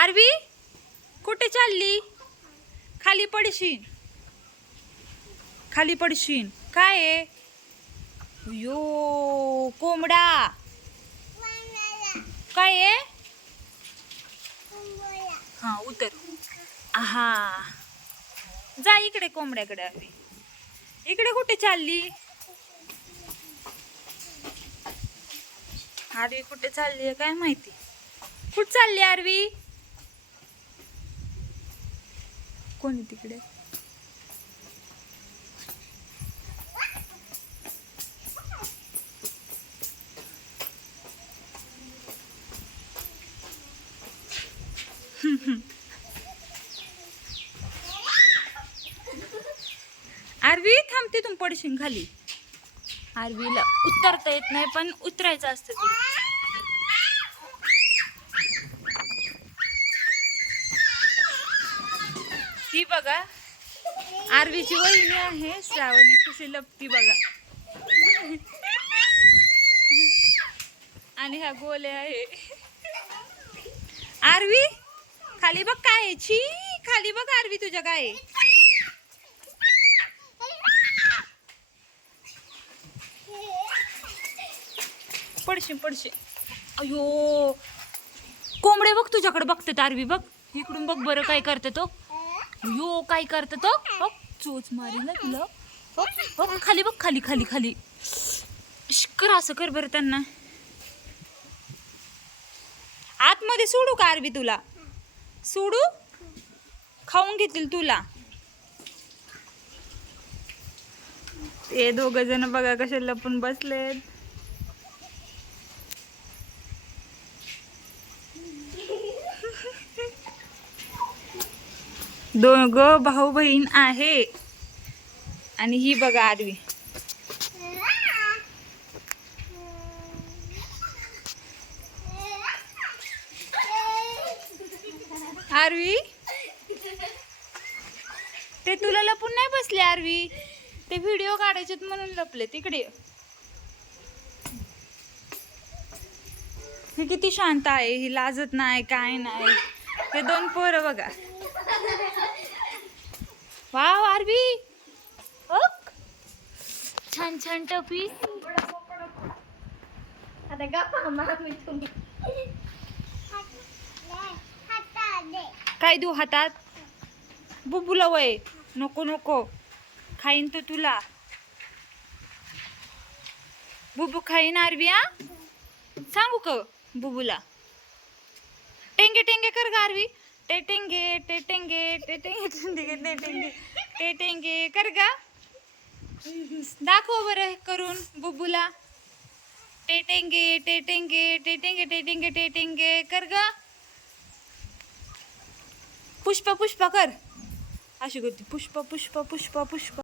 RV कुठे चालली? खाली पडशीन खाली पडशीन काय आहे? यो कोंबडा. काय आहे? हा उतर. हा जा इकडे कोंबड्याकडे आरवी. इकडे कुठे चालली? आरवी कुठे चालली आहे काय माहिती? कुठे चालली आरवी? कोणी तिकडे? आरवी थांबते तुम पडशील खाली. आरवीला उतरता येत नाही पण उतरायचं असतं ते ही बघा. आरवीची वहिनी आहे श्रावणी कशी लपती बघा. आणि ह्या गोले आहे. आरवी खाली बघ काय आहे? छी खाली बघ आरवी तुझ्या काय आहे? पडशील पडशील अयो कोंबडे बघ तुझ्याकडे बघते आरवी बघ. इकडून बघ बरं काय करते तो. यो काय करत तो? हो चोच मारी ना तुला. हो हो खाली बघ खाली खाली खाली. शिकर असं कर बरं त्यांना. आतमध्ये सोडू का अरबी तुला? सोडू? खाऊन घेतील तुला. ते दोघ जण बघा कसे लपून बसलेत. दोघ भाऊ बहीण आहे. आणि ही बघा आरवी आरवी ते तुला लपून नाही बसले आरवी ते व्हिडिओ काढायचे म्हणून लपले. तिकडे हे किती शांत आहे. ही लाजत नाही काय नाही. हे दोन पोरं बघा. वाव आरवी. ओक. छान छान टपी. आता गप्पा मामी तुम्ही. काय देऊ हातात? बुबुला वय. नको नको. खाईन तो तुला. बुबू खाईन आरविया सांगू का बुबूला? टेंगे टेंगे कर ग टेटेंगे टेटेंगे टेटेंगे टेटेंगे टेटेंगे टेटेंगे. कर गा. दाखव बरं करून बुबूला. टेटेंगे टेटेंगे टेटेंगे टेटेंगे टेटेंगे. कर गा. पुष्प पुष्प कर. अशी करते. पुष्प पुष्प पुष्प पुष्प.